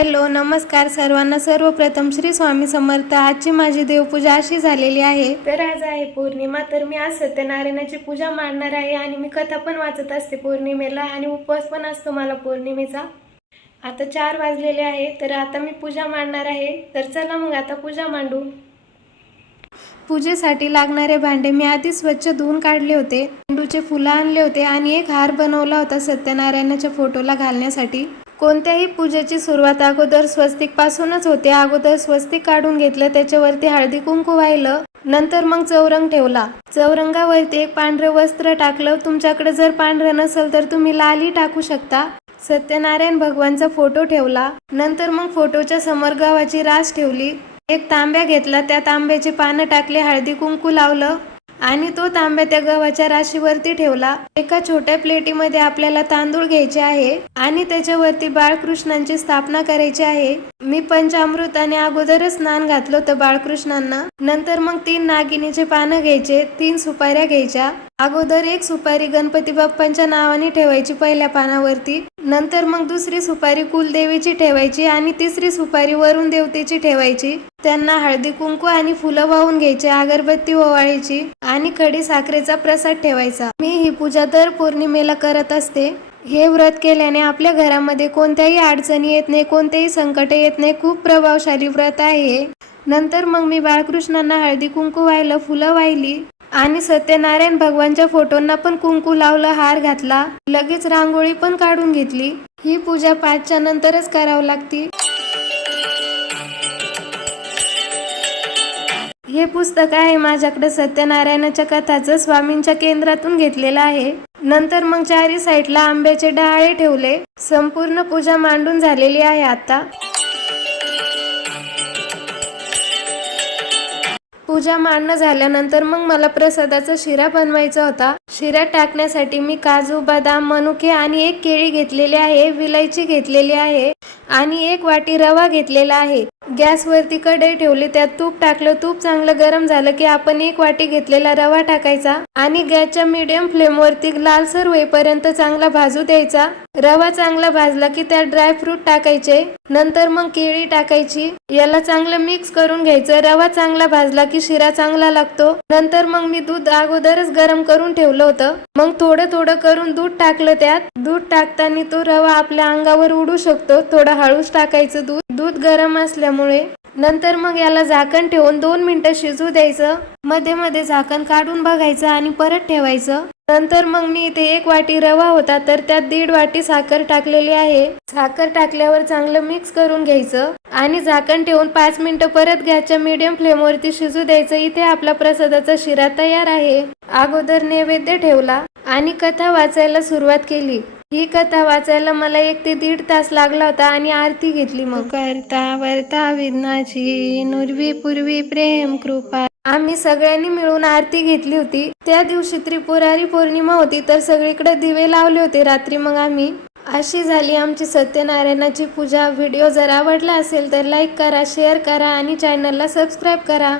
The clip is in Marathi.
हॅलो नमस्कार सर्वांना. सर्वप्रथम श्री स्वामी समर्थ आजची माझी देवपूजा अशी झालेली आहे. तर आज आहे पौर्णिमा तर मी आज सत्यनारायणाची पूजा मांडणार आहे आणि मी कथा पण वाचत असते पौर्णिमेला आणि उपवास पण असतो मला पौर्णिमेचा. आता चार वाजलेले आहे तर आता मी पूजा मांडणार आहे. तर चला मग आता पूजा मांडू. पूजेसाठी लागणारे भांडे मी आधी स्वच्छ धुवून काढले होते. झेंडूचे फुलं आणले होते आणि एक हार बनवला होता सत्यनारायणाच्या फोटोला घालण्यासाठी. कोणत्याही पूजेची सुरुवात अगोदर स्वस्तिकपासूनच होते. अगोदर स्वस्तिक काढून घेतलं त्याच्यावरती हळदी कुंकू वाहिलं नंतर मग चौरंग ठेवला. चौरंगावरती एक पांढरं वस्त्र टाकलं. तुमच्याकडे जर पांढरं नसेल तर तुम्ही लालही टाकू शकता. सत्यनारायण भगवानचा फोटो ठेवला. नंतर मग फोटोच्या समोर गव्हाची रास ठेवली. एक तांब्या घेतला. त्या तांब्याची पानं टाकले हळदी कुंकू लावलं. आणि तो तांब्या त्या गव्हाच्या राशीवरती ठेवला. एका छोट्या प्लेटीमध्ये आपल्याला तांदूळ घ्यायचे आहे आणि त्याच्यावरती बाळकृष्णांची स्थापना करायची आहे. मी पंचामृताने अगोदरच स्नान घातलं होतं बाळकृष्णांना. नंतर मग तीन नागिनीचे पानं घ्यायचे तीन सुपाऱ्या घ्यायच्या. अगोदर एक सुपारी गणपती बाप्पांच्या नावाने ठेवायची पहिल्या पानावरती नंतर मग दुसरी सुपारी कुलदेवीची ठेवायची आणि तिसरी सुपारी वरुण देवतेची ठेवायची. त्यांना हळदी कुंकू आणि फुलं वाहून घ्यायची अगरबत्ती ओवाळायची आणि खडी साखरेचा प्रसाद ठेवायचा. मी ही पूजा दर पौर्णिमेला करत असते. हे व्रत केल्याने आपल्या घरामध्ये कोणत्याही अडचणी येत नाही कोणतेही संकट येत नाही. खूप प्रभावशाली व्रत आहे नंतर मग मी बाळकृष्णांना हळदी कुंकू वाहिलं फुलं वाहिली. आणि सत्यनारायण भगवानच्या फोटोंना पण कुंकू लावलं हार घातला. लगेच रांगोळी पण काढून घेतली. ही पूजा पाचच्या नंतरच करावं लागती. हे पुस्तक आहे माझ्याकडे सत्यनारायणाच्या कथाचं स्वामींच्या केंद्रातून घेतलेलं आहे. नंतर मग चारी साईडला आंब्याचे डहाळे ठेवले. संपूर्ण पूजा मांडून झालेली आहे आता. पूजा मांडणं झाल्यानंतर मग मला प्रसादाचा शिरा बनवायचा होता. शिरा टाकण्यासाठी मी काजू बदाम मनुके आणि एक केळी घेतलेली आहे विलायची घेतलेली आहे आणि एक वाटी रवा घेतलेला आहे. गॅसवरती कढई ठेवली त्यात तूप टाकलं. तूप चांगलं गरम झालं की आपण एक वाटी घेतलेला रवा टाकायचा आणि गॅसच्या मीडियम फ्लेमवरती लालसर होईपर्यंत चांगला भाजू द्यायचा. रवा चांगला भाजला की त्यात ड्रायफ्रूट टाकायचे. नंतर मग केळी टाकायची. याला चांगलं मिक्स करून घ्यायचं. रवा चांगला भाजला की शिरा चांगला लागतो. नंतर मग मी दूध अगोदरच गरम करून ठेवलं होतं. मग थोडं थोडं करून दूध टाकलं त्यात. दूध टाकताना तो रवा आपल्या अंगावर उडू शकतो. थोडं हळूच टाकायचं दूध. दूध गरम असल्यामुळे. नंतर मग याला झाकण ठेवून दोन मिनिटं शिजू द्यायचं. मध्ये मध्ये झाकण काढून बघायचं आणि परत ठेवायचं. नंतर मग मी इथे एक वाटी रवा होता तर त्यात दीड वाटी साखर टाकलेली आहे. साखर टाकल्यावर चांगलं मिक्स करून घ्यायचं आणि झाकण ठेवून पाच मिनिटं परत गॅसच्या मीडियम फ्लेमवरती शिजू द्यायचं. इथे आपला प्रसादाचा शिरा तयार आहे. अगोदर नैवेद्य ठेवला आणि कथा वाचायला सुरुवात केली. ही कथा वाचायला मला एक ते दीड तास लागला होता आणि आरती घेतली मग. करता वर्ता विघ्नाची नुरवी पूर्वी प्रेम कृपा. आम्ही सगळ्यांनी मिळून आरती घेतली होती. त्या दिवशी त्रिपुरारी पौर्णिमा होती तर सगळीकडे दिवे लावले होते. रात्री मग आम्ही अशी झाली आमची सत्यनारायणाची पूजा. व्हिडिओ जर आवडला असेल तर लाईक करा शेअर करा आणि चॅनलला सबस्क्राईब करा.